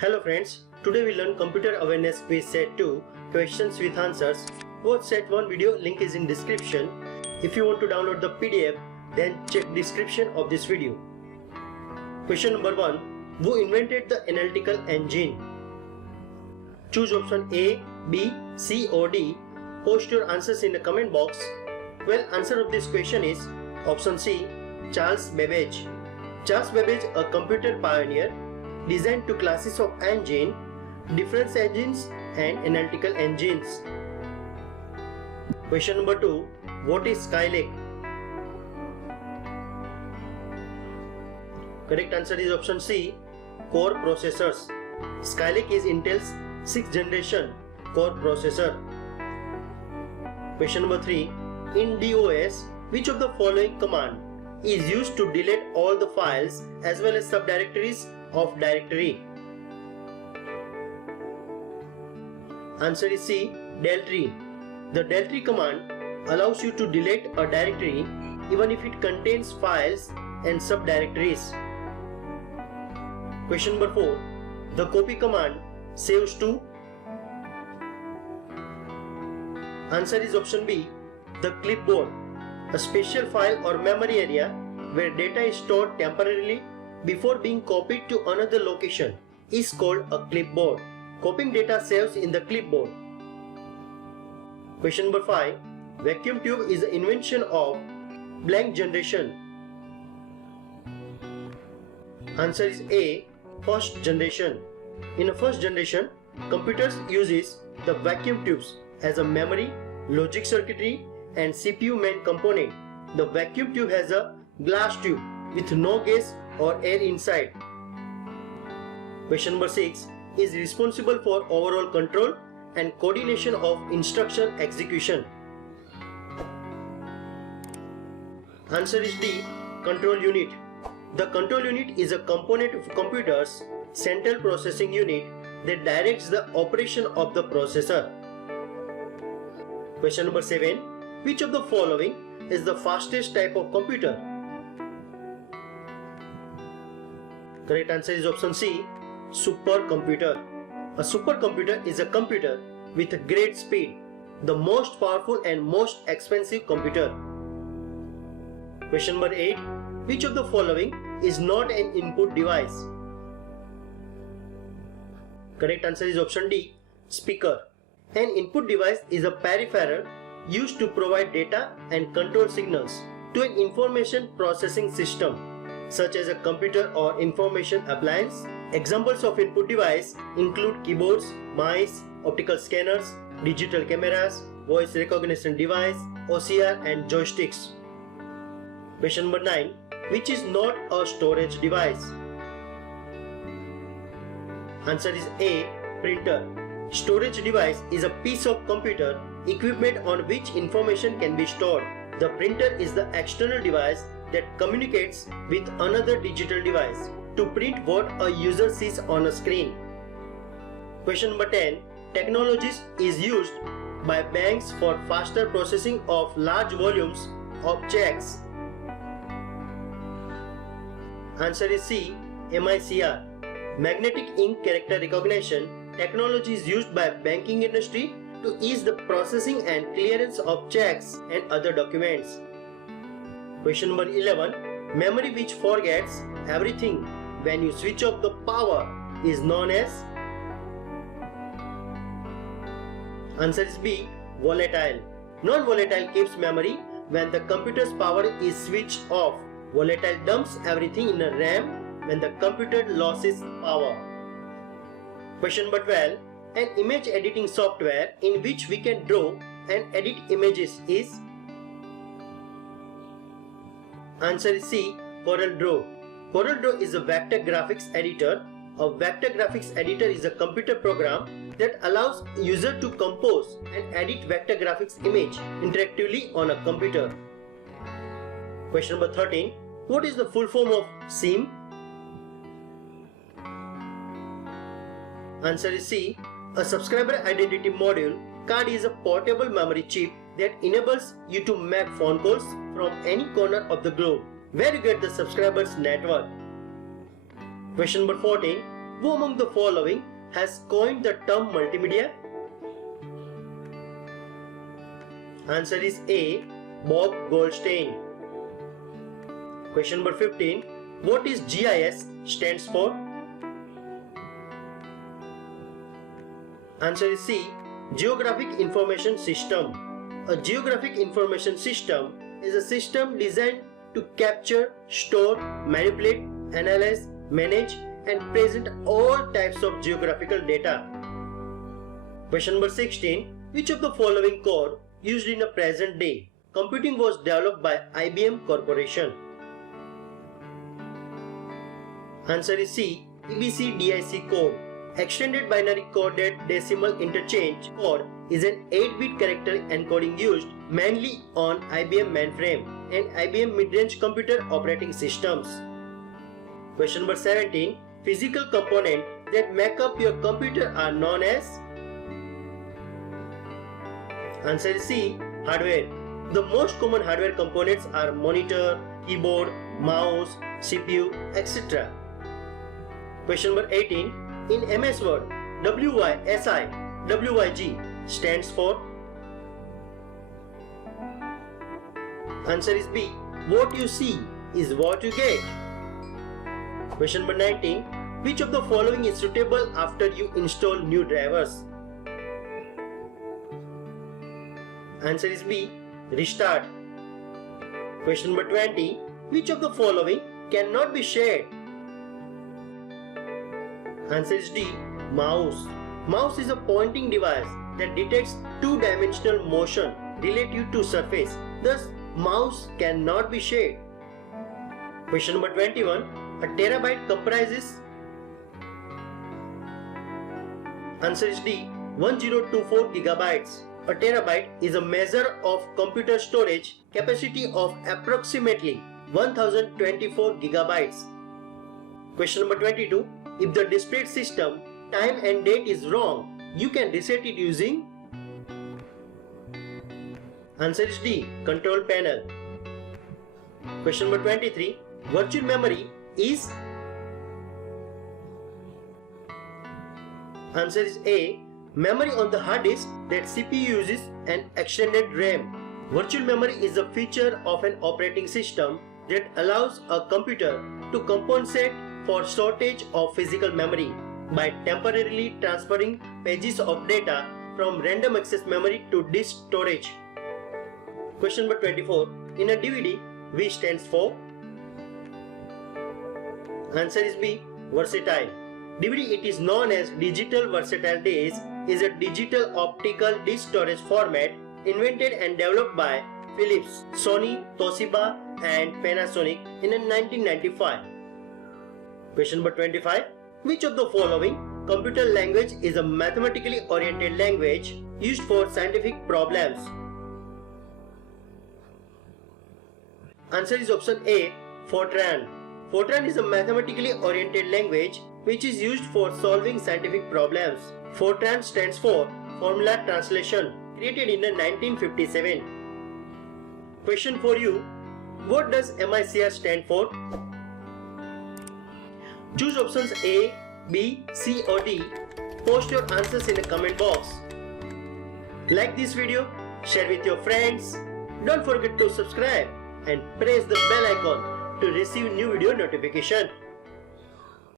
Hello friends, today we learn Computer Awareness Quiz Set 2, questions with answers. Both Set 1 video link is in description. If you want to download the PDF, then check description of this video. Question number 1. Who invented the analytical engine? Choose option A, B, C or D. Post your answers in the comment box. Well, answer of this question is option C, Charles Babbage. Charles Babbage, a computer pioneer, designed two classes of engine, difference engines and analytical engines. Question number 2. What is Skylake? Correct answer is option C, core processors. Skylake is Intel's 6th generation core processor. Question number 3. In DOS, which of the following command is used to delete all the files as well as subdirectories of directory? Answer is C, deltree. The deltree command allows you to delete a directory even if it contains files and subdirectories. Question number 4. The copy command saves to? Answer is option B, the clipboard. A special file or memory area where data is stored temporarily before being copied to another location is called a clipboard. Copying data saves in the clipboard. Question number 5. Vacuum tube is the invention of blank generation. Answer is A, first generation. In a first generation, computers uses the vacuum tubes as a memory, logic circuitry and CPU main component. The vacuum tube has a glass tube with no gas or air inside. Question number 6 is responsible for overall control and coordination of instruction execution. Answer is D, control unit. The control unit is a component of computer's central processing unit that directs the operation of the processor. Question number 7. Which of the following is the fastest type of computer? Correct answer is option C, supercomputer. A supercomputer is a computer with a great speed, the most powerful and most expensive computer. Question number 8. Which of the following is not an input device? Correct answer is option D, speaker. An input device is a peripheral used to provide data and control signals to an information processing system, such as a computer or information appliance. Examples of input device include keyboards, mice, optical scanners, digital cameras, voice recognition device, OCR and joysticks. Question number 9. Which is not a storage device? Answer is A, printer. Storage device is a piece of computer equipment on which information can be stored. The printer is the external device that communicates with another digital device to print what a user sees on a screen. Question number 10. Technologies is used by banks for faster processing of large volumes of checks. Answer is C, MICR. Magnetic ink character recognition technology is used by banking industry to ease the processing and clearance of checks and other documents. Question number 11. Memory which forgets everything when you switch off the power is known as? Answer is B, volatile. Non-volatile keeps memory when the computer's power is switched off. Volatile dumps everything in a RAM when the computer loses power. Question number 12. An image editing software in which we can draw and edit images is? Answer is C, CorelDRAW. CorelDRAW is a vector graphics editor. A vector graphics editor is a computer program that allows user to compose and edit vector graphics image interactively on a computer. Question number 13. What is the full form of SIM? Answer is C, a subscriber identity module. Card is a portable memory chip that enables you to make phone calls from any corner of the globe where you get the subscribers network. Question number 14. Who among the following has coined the term multimedia? Answer is A. Bob Goldstein. Question number 15. What is GIS stands for? Answer is C. Geographic Information System. A geographic information system is a system designed to capture, store, manipulate, analyze, manage and present all types of geographical data. Question number 16. Which of the following code used in the present day computing was developed by IBM Corporation? Answer is C. EBCDIC code. Extended Binary Coded Decimal Interchange code is an 8-bit character encoding used mainly on IBM mainframe and IBM mid-range computer operating systems. Question number 17. Physical components that make up your computer are known as? Answer is C. Hardware. The most common hardware components are monitor, keyboard, mouse, CPU, etc. Question number 18. In MS Word, WYSI, WYG stands for? Answer is B. What you see is what you get. Question number 19. Which of the following is suitable after you install new drivers? Answer is B. Restart. Question number 20. Which of the following cannot be shared? Answer is D. Mouse. Mouse is a pointing device that detects two-dimensional motion relative to surface. Thus, mouse cannot be shared. Question number 21. A terabyte comprises? Answer is D. 1024 gigabytes. A terabyte is a measure of computer storage capacity of approximately 1024 gigabytes. Question number 22. If the displayed system time and date is wrong, you can reset it using? Answer is D. Control panel. Question number 23. Virtual memory is? Answer is A. Memory on the hard disk that CPU uses an extended RAM. Virtual memory is a feature of an operating system that allows a computer to compensate for shortage of physical memory by temporarily transferring pages of data from random access memory to disk storage. Question number 24. In a DVD, V stands for? Answer is B. Versatile. DVD, it is known as Digital Versatile Disc, is a digital optical disc storage format invented and developed by Philips, Sony, Toshiba and Panasonic in 1995. Question number 25. Which of the following computer language is a mathematically oriented language used for scientific problems? Answer is option A. Fortran. Fortran is a mathematically oriented language which is used for solving scientific problems. Fortran stands for Formula Translation, created in 1957. Question for you. What does MICR stand for? Choose options A, B, C or D. Post your answers in the comment box. Like this video, share with your friends. Don't forget to subscribe and press the bell icon to receive new video notification.